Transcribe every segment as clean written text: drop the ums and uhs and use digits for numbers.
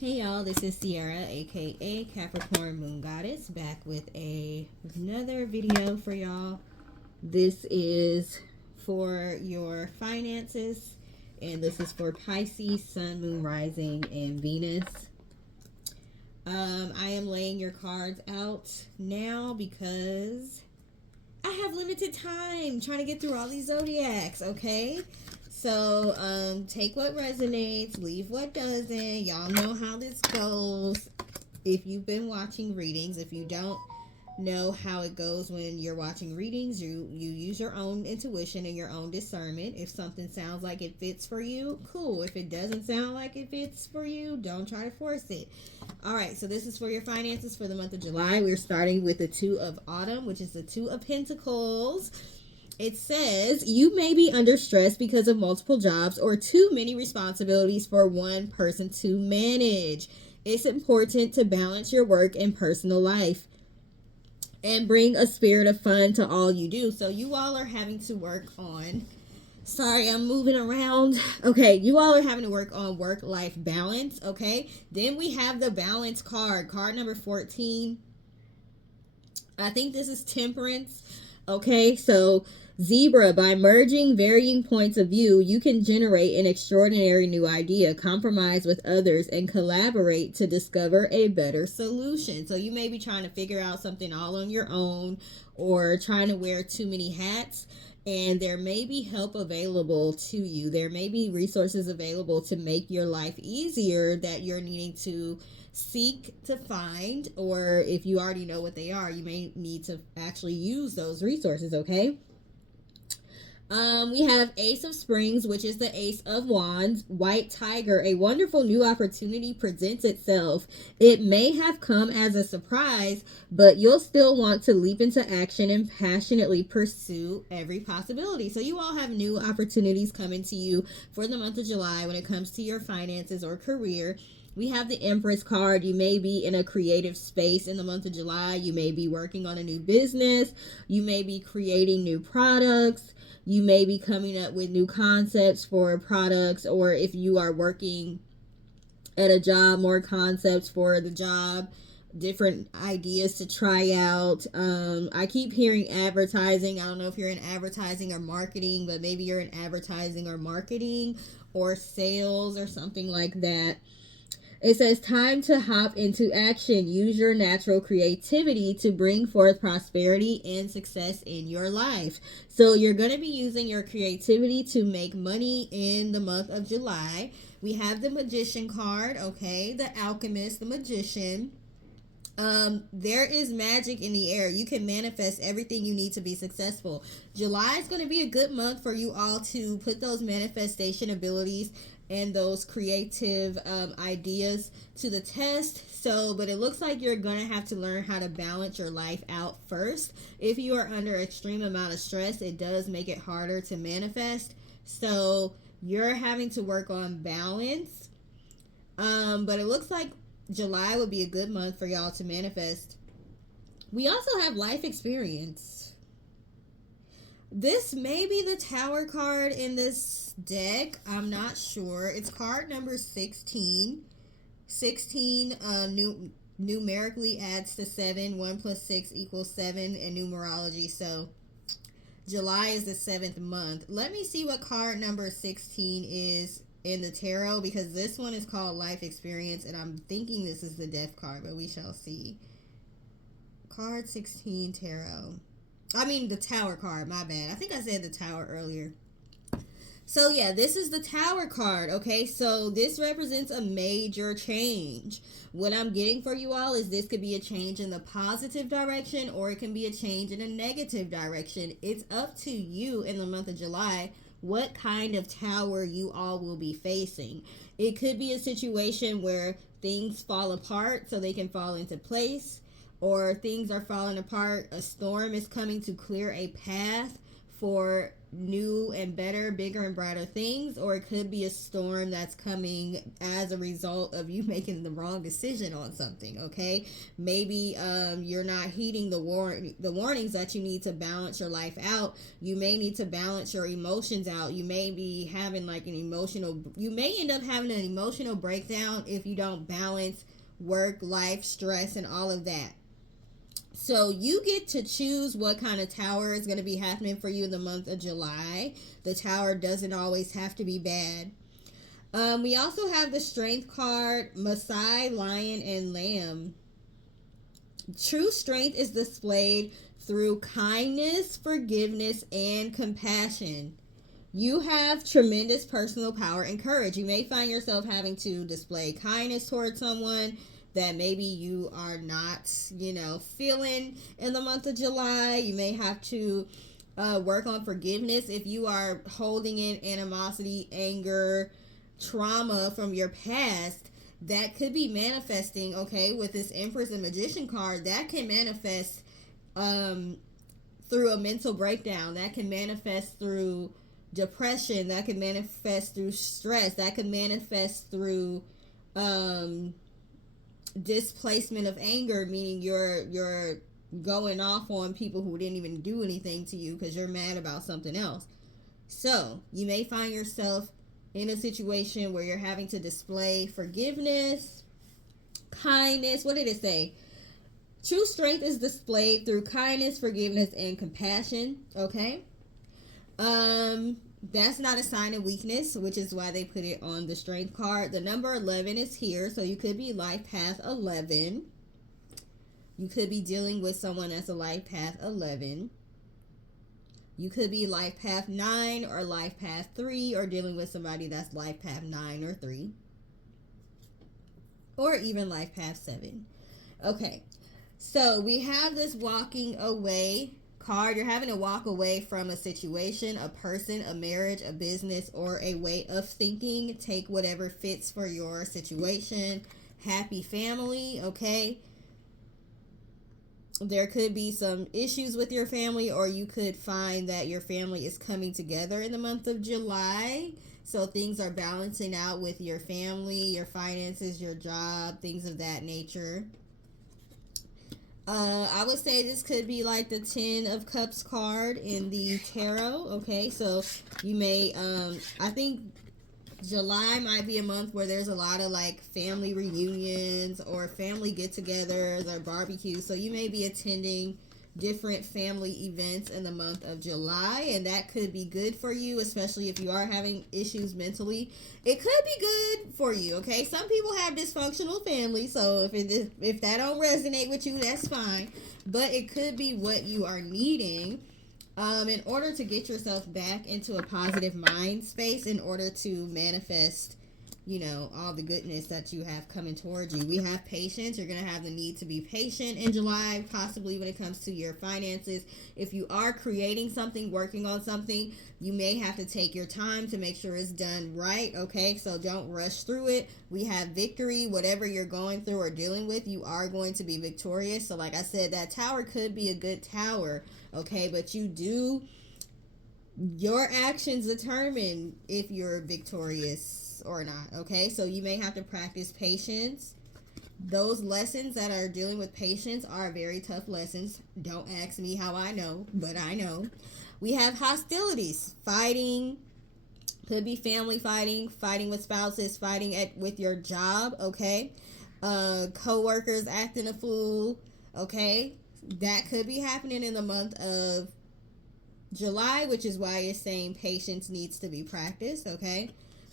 Hey y'all, this is Sierra, aka Capricorn Moon Goddess, back with another video for y'all. This is for your finances, and this is for Pisces, Sun, Moon, Rising, and Venus. I am laying your cards out now because I have limited time trying to get through all these zodiacs, okay? So, take what resonates, leave what doesn't. Y'all know how this goes. If you've been watching readings, if you don't know how it goes when you're watching readings, you use your own intuition and your own discernment. If something sounds like it fits for you, cool. If it doesn't sound like it fits for you, don't try to force it. All right, so this is for your finances for the month of July. We're starting with the Two of Autumn, which is the Two of Pentacles. It says you may be under stress because of multiple jobs or too many responsibilities for one person to manage. It's important to balance your work and personal life and bring a spirit of fun to all you do. So you all are having to work on, sorry, I'm moving around. Okay, you all are having to work on work-life balance, okay? Then we have the balance card number 14. I think this is temperance. Okay, so Zebra, by merging varying points of view, you can generate an extraordinary new idea, compromise with others, and collaborate to discover a better solution. So you may be trying to figure out something all on your own or trying to wear too many hats, and there may be help available to you. There may be resources available to make your life easier that you're needing to seek to find, or if you already know what they are, you may need to actually use those resources, okay? We have Ace of Springs, which is the Ace of Wands. White Tiger, a wonderful new opportunity presents itself. It may have come as a surprise, but you'll still want to leap into action and passionately pursue every possibility. So you all have new opportunities coming to you for the month of July when it comes to your finances or career. We have the Empress card. You may be in a creative space in the month of July. You may be working on a new business. You may be creating new products. You may be coming up with new concepts for products, or if you are working at a job, more concepts for the job, different ideas to try out. I keep hearing advertising. I don't know if you're in advertising or marketing, but maybe you're in advertising or marketing or sales or something like that. It says, time to hop into action. Use your natural creativity to bring forth prosperity and success in your life. So you're going to be using your creativity to make money in the month of July. We have the Magician card, okay? The Alchemist, the Magician. There is magic in the air. You can manifest everything you need to be successful. July is going to be a good month for you all to put those manifestation abilities and those creative ideas to the test. So, but it looks like you're going to have to learn how to balance your life out first. If you are under extreme amount of stress, it does make it harder to manifest. So you're having to work on balance. But it looks like July would be a good month for y'all to manifest. We also have life experience. This may be the Tower card in this deck. I'm not sure. It's card number 16. 16 numerically adds to 7. 1 plus 6 equals 7 in numerology. So July is the 7th month. Let me see what card number 16 is in the tarot, because this one is called Life Experience, and I'm thinking this is the Death card, but we shall see. Card 16 tarot. I mean the Tower card, my bad. I think I said the Tower earlier. So yeah, this is the Tower card, okay? So this represents a major change. What I'm getting for you all is this could be a change in the positive direction, or it can be a change in a negative direction. It's up to you in the month of July what kind of tower you all will be facing. It could be a situation where things fall apart so they can fall into place, or things are falling apart. A storm is coming to clear a path for new and better, bigger and brighter things, or it could be a storm that's coming as a result of you making the wrong decision on something. Okay, maybe you're not heeding the warnings that you need to balance your life out. You may need to balance your emotions out. You may be having like you may end up having an emotional breakdown if you don't balance work, life, stress, and all of that. So you get to choose what kind of tower is going to be happening for you in the month of July. The tower doesn't always have to be bad. We also have the strength card, Masai, Lion, and Lamb. True strength is displayed through kindness, forgiveness, and compassion. You have tremendous personal power and courage. You may find yourself having to display kindness towards someone that maybe you are not, feeling in the month of July. You may have to work on forgiveness if you are holding in animosity, anger, trauma from your past. That could be manifesting, okay, with this Empress and Magician card. That can manifest through a mental breakdown. That can manifest through depression. That can manifest through stress. That can manifest through displacement of anger, meaning you're going off on people who didn't even do anything to you because you're mad about something else. So you may find yourself in a situation where you're having to display forgiveness, kindness. What did it say? True strength is displayed through kindness, forgiveness, and compassion. Okay. That's not a sign of weakness, which is why they put it on the strength card. The number 11 is here, so you could be life path 11. You could be dealing with someone that's a life path 11. You could be life path 9 or life path 3, or dealing with somebody that's life path 9 or 3. Or even life path 7. Okay, so we have this walking away card. You're having to walk away from a situation, a person, a marriage, a business, or a way of thinking. Take whatever fits for your situation. Happy family, okay? There could be some issues with your family, or you could find that your family is coming together in the month of July. So things are balancing out with your family, your finances, your job, things of that nature. I would say this could be like the 10 of Cups card in the tarot. Okay, so you may, I think July might be a month where there's a lot of like family reunions or family get-togethers or barbecues. So you may be attending different family events in the month of July, and that could be good for you, especially if you are having issues mentally. It could be good for you, okay? Some people have dysfunctional families, so if that don't resonate with you, that's fine. But it could be what you are needing in order to get yourself back into a positive mind space, in order to manifest all the goodness that you have coming towards you. We have patience. You're going to have the need to be patient in July, possibly when it comes to your finances. If you are creating something, working on something, you may have to take your time to make sure it's done right, okay? So don't rush through it. We have victory. Whatever you're going through or dealing with, you are going to be victorious. So like I said, that tower could be a good tower, okay? But your actions determine if you're victorious or not, okay? So you may have to practice patience. Those lessons that are dealing with patience are very tough lessons. Don't ask me how I know, but I know. We have hostilities, fighting, could be family fighting with spouses, fighting with your job, okay? Co-workers acting a fool, okay? That could be happening in the month of July, which is why it's saying patience needs to be practiced, okay?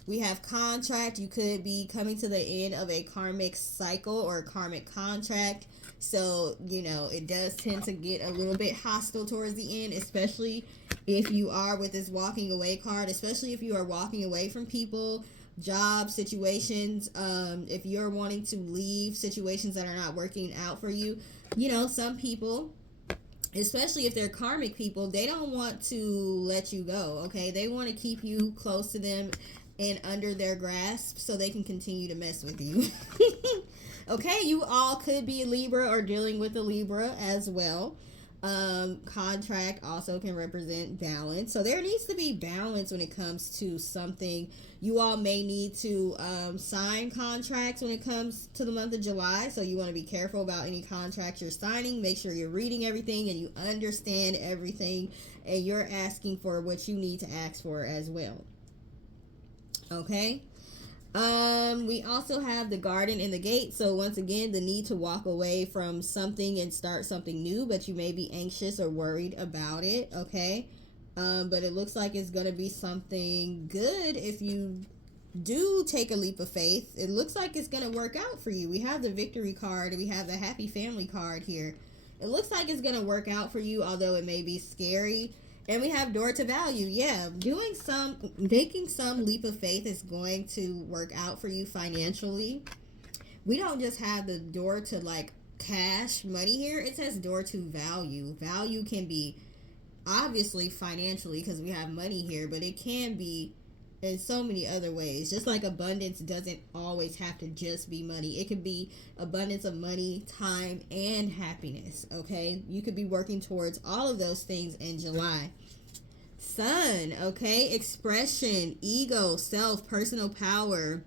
We have contract. You could be coming to the end of a karmic cycle or a karmic contract. So, it does tend to get a little bit hostile towards the end, especially if you are with this walking away card, especially if you are walking away from people, job situations, if you're wanting to leave situations that are not working out for you. Some people, especially if they're karmic people, they don't want to let you go, okay? They want to keep you close to them and under their grasp so they can continue to mess with you. Okay, you all could be a Libra or dealing with a Libra as well. Contract also can represent balance. So there needs to be balance when it comes to something. You all may need to sign contracts when it comes to the month of July. So you want to be careful about any contracts you're signing. Make sure you're reading everything and you understand everything, and you're asking for what you need to ask for as well. Okay. We also have the garden and the gate. So once again, the need to walk away from something and start something new, but you may be anxious or worried about it. Okay. But it looks like it's going to be something good if you do take a leap of faith. It looks like it's going to work out for you. We have the victory card. We have the happy family card here. It looks like it's going to work out for you, although it may be scary. And we have door to value. Yeah, making some leap of faith is going to work out for you financially. We don't just have the door to like cash money here. It says door to value. Value can be obviously financially because we have money here, but it can be in so many other ways. Just like abundance doesn't always have to just be money. It could be abundance of money, time, and happiness. Okay, you could be working towards all of those things in July. Sun, okay, expression, ego, self, personal power.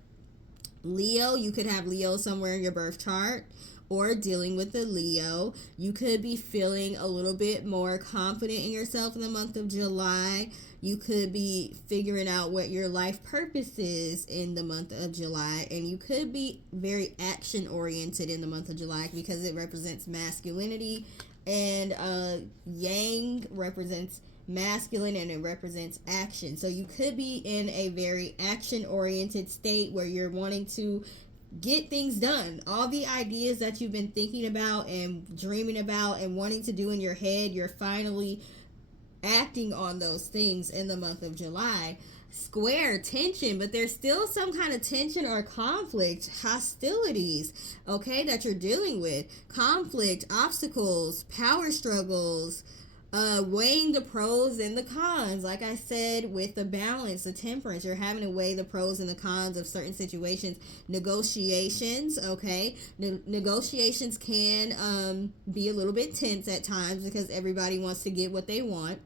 Leo, you could have Leo somewhere in your birth chart or dealing with the Leo. You could be feeling a little bit more confident in yourself in the month of July. You could be figuring out what your life purpose is in the month of July. And you could be very action oriented in the month of July because it represents masculinity. And Yang represents masculine and it represents action. So you could be in a very action oriented state where you're wanting to get things done. All the ideas that you've been thinking about and dreaming about and wanting to do in your head, you're finally acting on those things in the month of July. Square, tension, but there's still some kind of tension or conflict, hostilities, okay, that you're dealing with. Conflict, obstacles, power struggles, weighing the pros and the cons. Like I said, with the balance, the temperance, you're having to weigh the pros and the cons of certain situations. Negotiations, okay, negotiations can be a little bit tense at times because everybody wants to get what they want.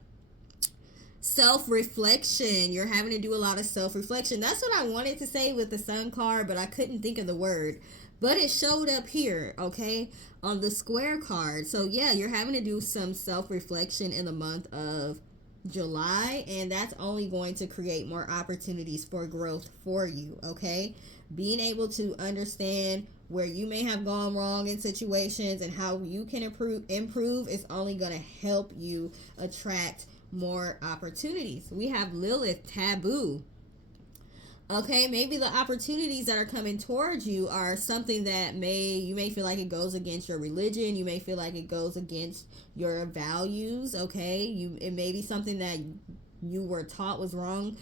Self-reflection, you're having to do a lot of self-reflection. That's what I wanted to say with the sun card, but I couldn't think of the word, but it showed up here, okay, on the square card. So yeah, you're having to do some self-reflection in the month of July, and that's only going to create more opportunities for growth for you. Okay, being able to understand where you may have gone wrong in situations and how you can improve is only going to help you attract more opportunities. We have Lilith, taboo. Okay, maybe the opportunities that are coming towards you are something that you may feel like it goes against your religion. You may feel like it goes against your values. Okay, it may be something that you were taught was wrong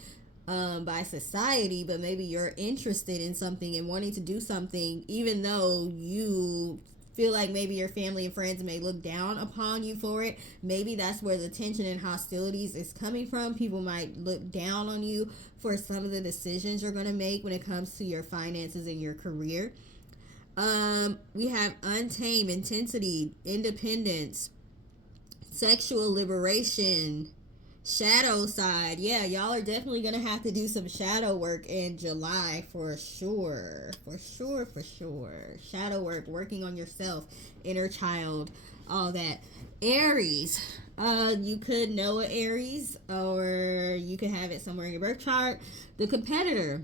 by society, but maybe you're interested in something and wanting to do something, even though you feel like maybe your family and friends may look down upon you for it. Maybe that's where the tension and hostilities is coming from. People might look down on you for some of the decisions you're going to make when it comes to your finances and your career. We have untamed, intensity, independence, sexual liberation, shadow side. Yeah, y'all are definitely gonna have to do some shadow work in July for sure. Shadow work, working on yourself, inner child, all that. Aries, you could know an Aries, or you could have it somewhere in your birth chart. The competitor,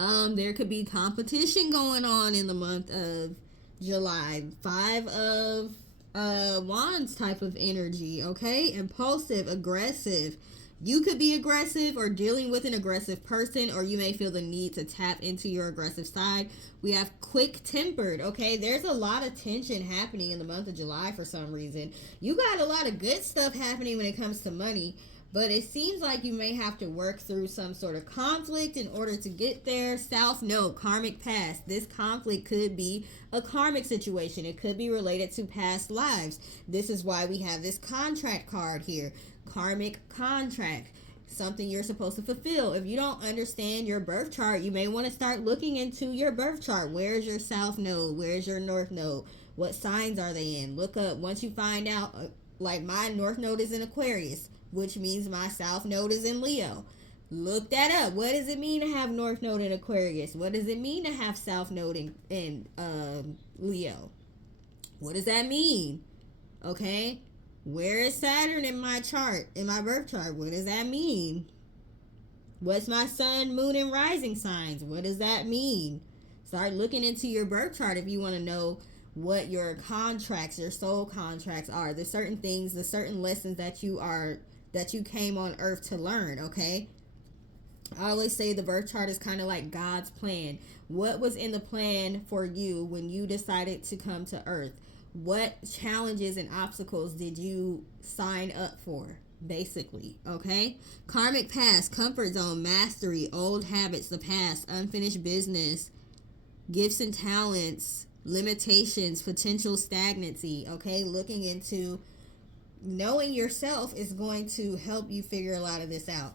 there could be competition going on in the month of July. 5 of wands type of energy. Okay, impulsive, aggressive. You could be aggressive or dealing with an aggressive person, or you may feel the need to tap into your aggressive side. We have quick tempered. Okay, there's a lot of tension happening in the month of July for some reason. You got a lot of good stuff happening when it comes to money, but it seems like you may have to work through some sort of conflict in order to get there. South Node, karmic past. This conflict could be a karmic situation. It could be related to past lives. This is why we have this contract card here. Karmic contract. something you're supposed to fulfill. If you don't understand your birth chart, you may want to start looking into your birth chart. Where's your south node? Where's your north node? What signs are they in? Look up. Once you find out, like my north node is in Aquarius, which means my south node is in Leo. Look that up. What does it mean to have north node in Aquarius? What does it mean to have south node in Leo? What does that mean? Okay. Where is Saturn in my chart, in my birth chart? What does that mean? What's my sun, moon, and rising signs? What does that mean? Start looking into your birth chart if you want to know what your contracts, your soul contracts are. There's certain things, the certain lessons that you came on earth to learn, okay? I always say the birth chart is kind of like God's plan. What was in the plan for you when you decided to come to earth? What challenges and obstacles did you sign up for, basically, okay? Karmic past, comfort zone, mastery, old habits, the past, unfinished business, gifts and talents, limitations, potential stagnancy, okay? Looking into knowing yourself is going to help you figure a lot of this out.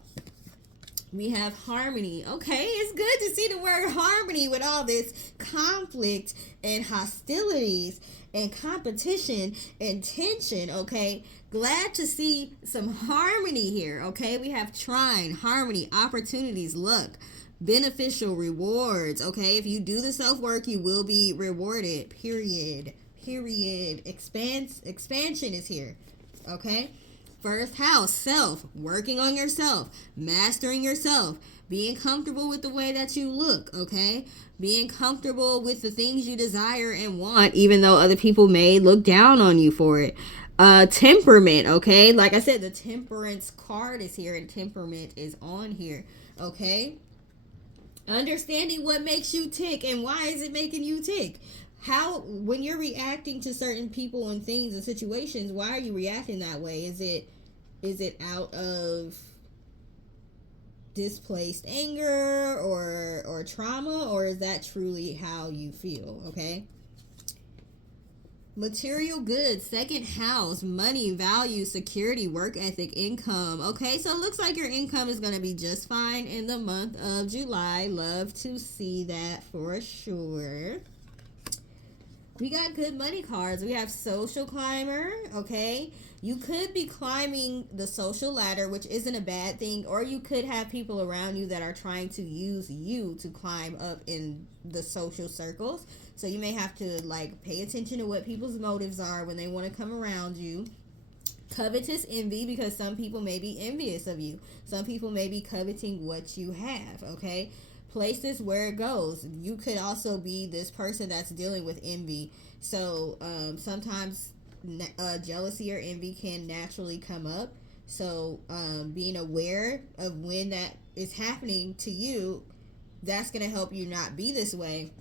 We have harmony. Okay, it's good to see the word harmony with all this conflict and hostilities and competition and tension, okay? Glad to see some harmony here, okay? We have trine, harmony, opportunities, luck, beneficial rewards, okay? If you do the self-work, you will be rewarded, period. Expansion is here, okay? First house, self, working on yourself, mastering yourself, being comfortable with the way that you look, okay? Being comfortable with the things you desire and want, even though other people may look down on you for it. Temperament, okay? Like I said, the temperance card is here and temperament is on here, okay? Understanding what makes you tick and why is it making you tick. How, when you're reacting to certain people and things and situations, why are you reacting that way? Is it out of displaced anger or trauma, or is that truly how you feel? Okay. Material goods, second house, money, value, security, work ethic, income. Okay, so it looks like your income is going to be just fine in the month of July. Love to see that for sure. We got good money cards. We have social climber, okay? You could be climbing the social ladder, which isn't a bad thing, or you could have people around you that are trying to use you to climb up in the social circles. So you may have to like pay attention to what people's motives are when they want to come around you. Covetous envy, because some people may be envious of you. Some people may be coveting what you have, okay? Places where it goes. You could also be this person that's dealing with envy. So sometimes jealousy or envy can naturally come up. So being aware of when that is happening to you, that's going to help you not be this way.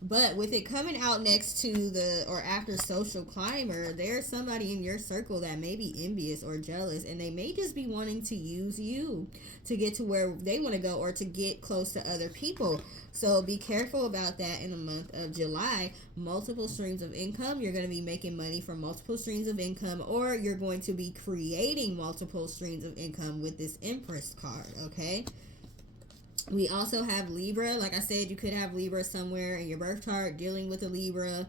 But with it coming out next to the or after social climber, there's somebody in your circle that may be envious or jealous, and they may just be wanting to use you to get to where they want to go or to get close to other people. So be careful about that in the month of July. Multiple streams of income. You're going to be making money from multiple streams of income, or you're going to be creating multiple streams of income with this Empress card, okay? We also have Libra. Like I said, you could have Libra somewhere in your birth chart dealing with a Libra.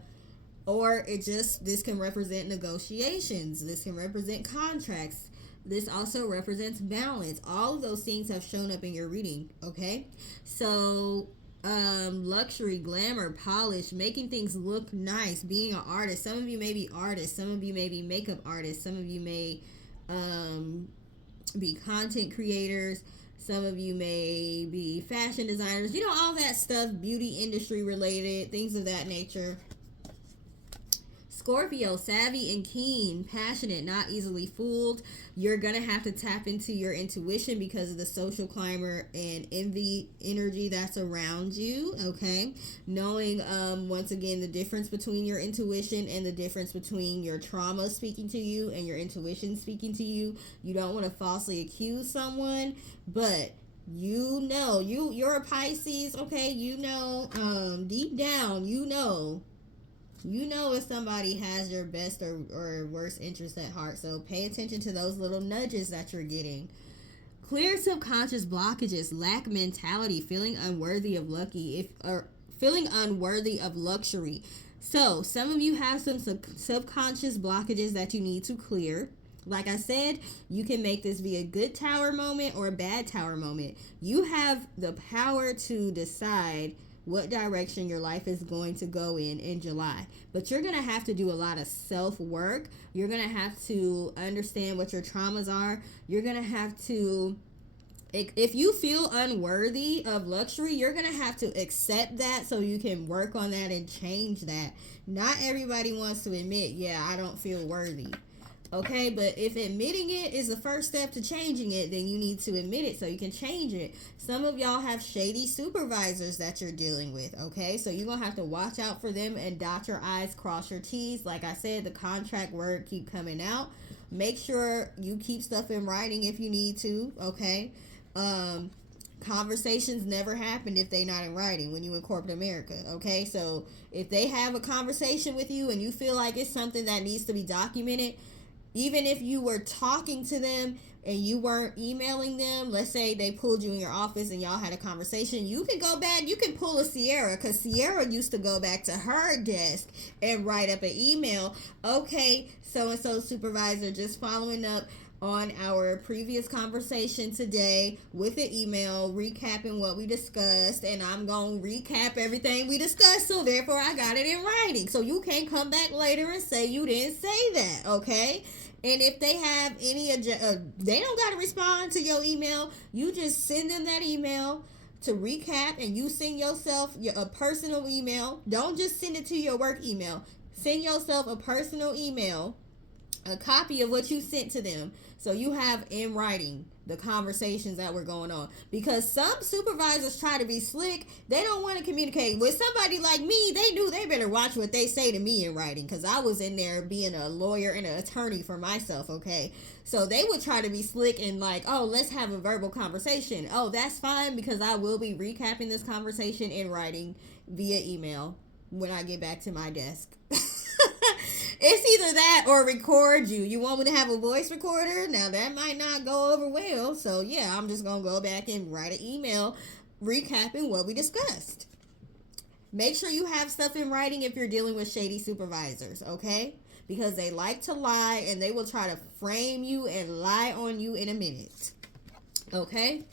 Or this can represent negotiations. This can represent contracts. This also represents balance. All of those things have shown up in your reading, okay? So, luxury, glamour, polish, making things look nice, being an artist. Some of you may be artists. Some of you may be makeup artists. Some of you may be content creators. Some of you may be fashion designers, you know, all that stuff, beauty industry related, things of that nature. Scorpio, savvy and keen, passionate, not easily fooled. You're going to have to tap into your intuition because of the social climber and envy energy that's around you, okay? Knowing, once again, the difference between your intuition and the difference between your trauma speaking to you and your intuition speaking to you. You don't want to falsely accuse someone, but you know, you're a Pisces, okay? You know, deep down, you know if somebody has your best or worst interest at heart. So pay attention to those little nudges that you're getting. Clear subconscious blockages, lack mentality, feeling unworthy of feeling unworthy of luxury. So, some of you have some subconscious blockages that you need to clear. Like I said, you can make this be a good tower moment or a bad tower moment. You have the power to decide what direction your life is going to go in July. But you're going to have to do a lot of self-work. You're going to have to understand what your traumas are. You're going to have to, if you feel unworthy of luxury, you're going to have to accept that so you can work on that and change that. Not everybody wants to admit, yeah, I don't feel worthy. Okay, but if admitting it is the first step to changing it, then you need to admit it so you can change it. Some of y'all have shady supervisors that you're dealing with, okay? So you're going to have to watch out for them and dot your I's, cross your T's. Like I said, the contract word keep coming out. Make sure you keep stuff in writing if you need to, okay? Conversations never happen if they're not in writing when you in corporate America, okay? So if they have a conversation with you and you feel like it's something that needs to be documented, even if you were talking to them and you weren't emailing them, let's say they pulled you in your office and y'all had a conversation, you can go back, you can pull a Sierra, because Sierra used to go back to her desk and write up an email. Okay, so-and-so supervisor, just following up on our previous conversation today with an email recapping what we discussed, and I'm going to recap everything we discussed, so therefore I got it in writing. So you can't come back later and say you didn't say that, okay? And if they have any, they don't got to respond to your email. You just send them that email to recap, and you send yourself a personal email. Don't just send it to your work email. Send yourself a personal email, a copy of what you sent to them, so you have in writing the conversations that were going on. Because some supervisors try to be slick. They don't want to communicate with somebody like me. They knew they better watch what they say to me in writing, because I was in there being a lawyer and an attorney for myself, okay? So they would try to be slick and like, oh, let's have a verbal conversation. Oh, that's fine, because I will be recapping this conversation in writing via email when I get back to my desk. It's either that or record you. You want me to have a voice recorder? Now, that might not go over well. So, yeah, I'm just going to go back and write an email recapping what we discussed. Make sure you have stuff in writing if you're dealing with shady supervisors, okay? Because they like to lie, and they will try to frame you and lie on you in a minute. Okay?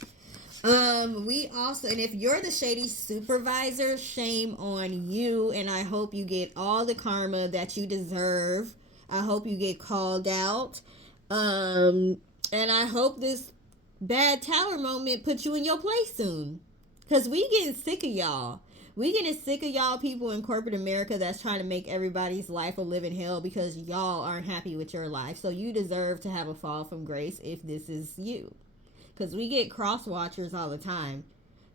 We also, and if you're the shady supervisor, shame on you, and I hope you get all the karma that you deserve. I hope you get called out. And I hope this bad tower moment puts you in your place soon, because we getting sick of y'all. We getting sick of y'all people in corporate America that's trying to make everybody's life a living hell because y'all aren't happy with your life. So you deserve to have a fall from grace if this is you. Because we get cross watchers all the time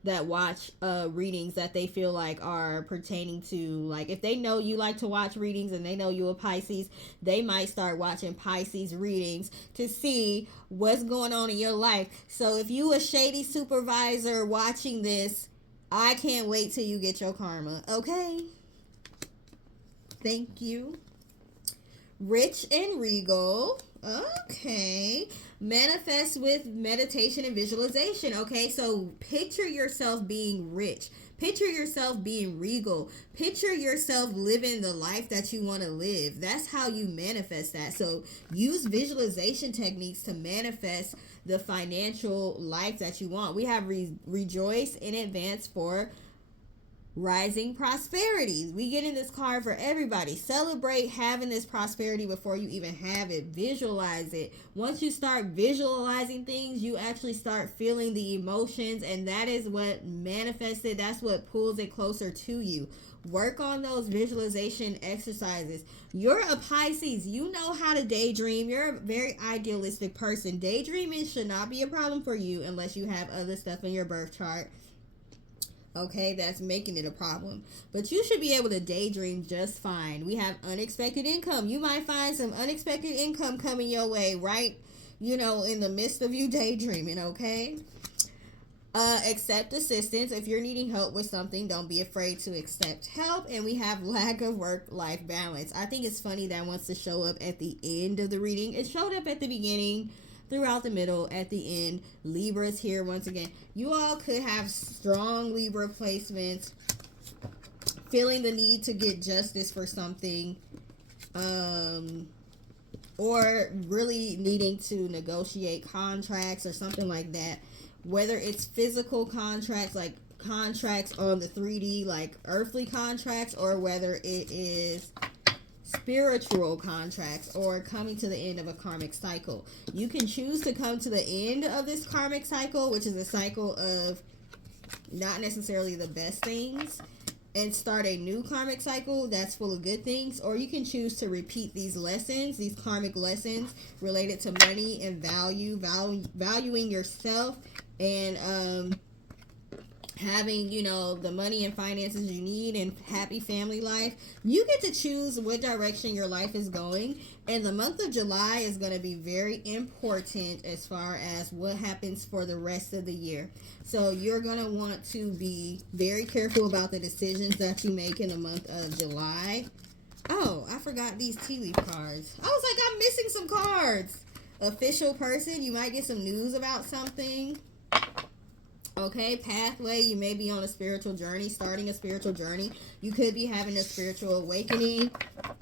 that watch readings that they feel like are pertaining to, like, if they know you like to watch readings and they know you a Pisces, they might start watching Pisces readings to see what's going on in your life. So if you a shady supervisor watching this, I can't wait till you get your karma, okay? Thank you. Rich and regal. Okay. Manifest with meditation and visualization. Okay, so picture yourself being rich. Picture yourself being regal. Picture yourself living the life that you want to live. That's how you manifest that. So use visualization techniques to manifest the financial life that you want. We have rejoice in advance for rising prosperity. We get in this card for everybody. Celebrate having this prosperity before you even have it. Visualize it. Once you start visualizing things, you actually start feeling the emotions, and that is what manifests it. That's what pulls it closer to you. Work on those visualization exercises. You're a Pisces. You know how to daydream. You're a very idealistic person. Daydreaming should not be a problem for you unless you have other stuff in your birth chart, okay, that's making it a problem. But you should be able to daydream just fine. We have unexpected income. You might find some unexpected income coming your way, right? You know, in the midst of you daydreaming, okay? Accept assistance. If you're needing help with something, don't be afraid to accept help. And we have lack of work-life balance. I think it's funny that wants to show up at the end of the reading. It showed up at the beginning. throughout the middle, at the end. Libra's here once again. You all could have strong Libra placements, feeling the need to get justice for something, or really needing to negotiate contracts or something like that. Whether it's physical contracts, like contracts on the 3D, like earthly contracts, or whether it is spiritual contracts or coming to the end of a karmic cycle. You can choose to come to the end of this karmic cycle, which is a cycle of not necessarily the best things, and start a new karmic cycle that's full of good things, or you can choose to repeat these lessons, these karmic lessons related to money and valuing yourself, and having, you know, the money and finances you need and happy family life. You get to choose what direction your life is going, and the month of July is going to be very important as far as what happens for the rest of the year. So you're going to want to be very careful about the decisions that you make in the month of July. Oh, I forgot these tea leaf cards. I was like, I'm missing some cards. Official person, you might get some news about something. Okay, pathway, you may be on a spiritual journey, starting a spiritual journey. You could be having a spiritual awakening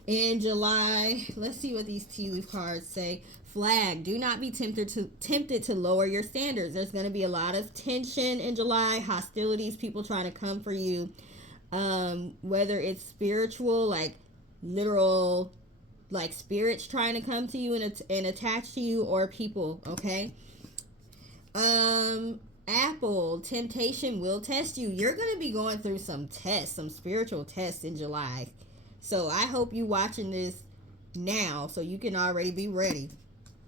in July. Let's see what these tea leaf cards say. Flag, do not be tempted to lower your standards. There's going to be a lot of tension in July, hostilities, people trying to come for you. Whether it's spiritual, like literal, like spirits trying to come to you and attach to you, or people, okay? Apple, temptation will test you. You're going to be going through some tests, some spiritual tests in July. So I hope you watching this now so you can already be ready.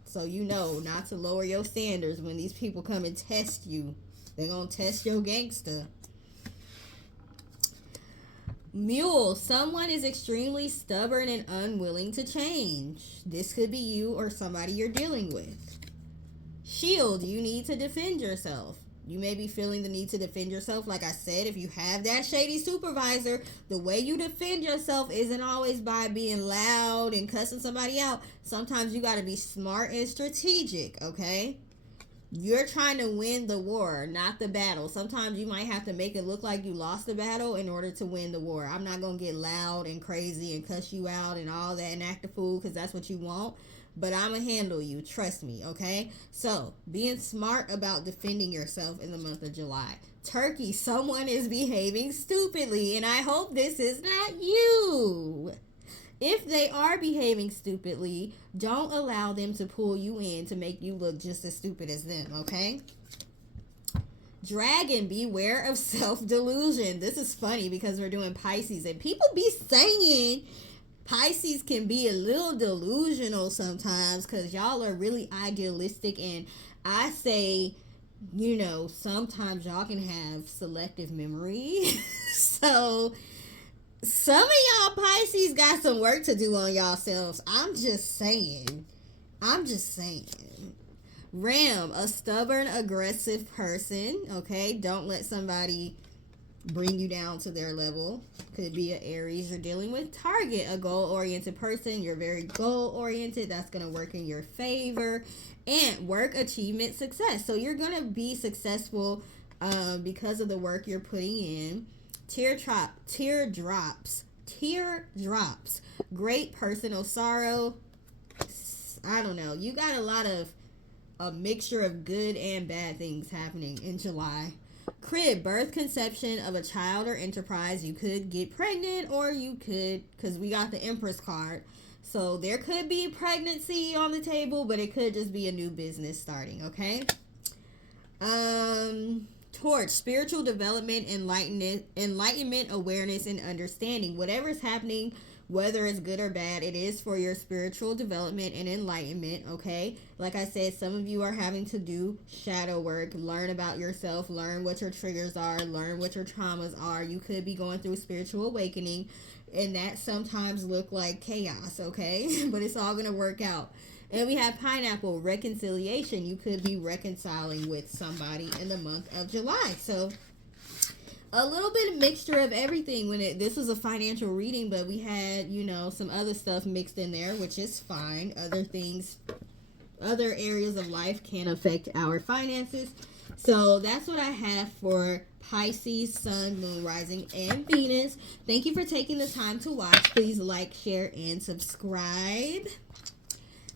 So you know not to lower your standards when these people come and test you. They're going to test your gangster. Mule, someone is extremely stubborn and unwilling to change. This could be you or somebody you're dealing with. Shield, you need to defend yourself. You may be feeling the need to defend yourself. Like I said, if you have that shady supervisor, the way you defend yourself isn't always by being loud and cussing somebody out. Sometimes you got to be smart and strategic, okay? You're trying to win the war, not the battle. Sometimes you might have to make it look like you lost the battle in order to win the war. I'm not going to get loud and crazy and cuss you out and all that and act a fool because that's what you want. But I'm going to handle you. Trust me, okay? So, being smart about defending yourself in the month of July. Turkey, someone is behaving stupidly, and I hope this is not you. If they are behaving stupidly, don't allow them to pull you in to make you look just as stupid as them, okay? Dragon, beware of self-delusion. This is funny because we're doing Pisces, and people be saying Pisces can be a little delusional sometimes because y'all are really idealistic, and I say, you know, sometimes y'all can have selective memory. So some of y'all Pisces got some work to do on yourselves. I'm just saying. Ram, a stubborn, aggressive person, okay? Don't let somebody bring you down to their level. Could be an Aries you're dealing with. Target, a goal-oriented person. You're very goal-oriented. That's going to work in your favor. And work, achievement, success. So you're going to be successful because of the work you're putting in. Teardrops. Great personal sorrow. I don't know. You got a mixture of good and bad things happening in July. Crib, birth, conception of a child or enterprise. You could get pregnant, or you could, because we got the Empress card. So there could be pregnancy on the table, but it could just be a new business starting, okay? Torch, spiritual development, enlightenment, awareness, and understanding. Whatever's happening, whether it's good or bad, it is for your spiritual development and enlightenment, okay? Like I said, some of you are having to do shadow work, learn about yourself, learn what your triggers are, learn what your traumas are. You could be going through spiritual awakening, and that sometimes look like chaos, okay? But it's all going to work out. And we have pineapple, reconciliation. You could be reconciling with somebody in the month of July. So a little bit of mixture of everything. This was a financial reading, but we had, you know, some other stuff mixed in there, which is fine. Other things other areas of life can affect our finances. So that's what I have for Pisces, Sun, Moon, Rising, and Venus. Thank you for taking the time to watch. Please like, share, and subscribe.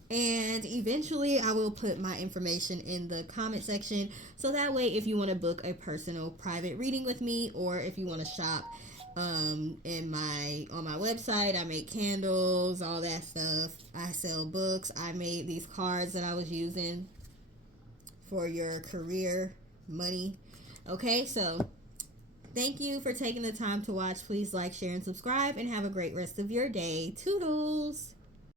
And eventually I will put my information in the comment section, so that way if you want to book a personal private reading with me, or if you want to shop on my website, I make candles, all that stuff. I sell books. I made these cards that I was using for your career money. Okay, so thank you for taking the time to watch. Please like, share, and subscribe, and have a great rest of your day. Toodles.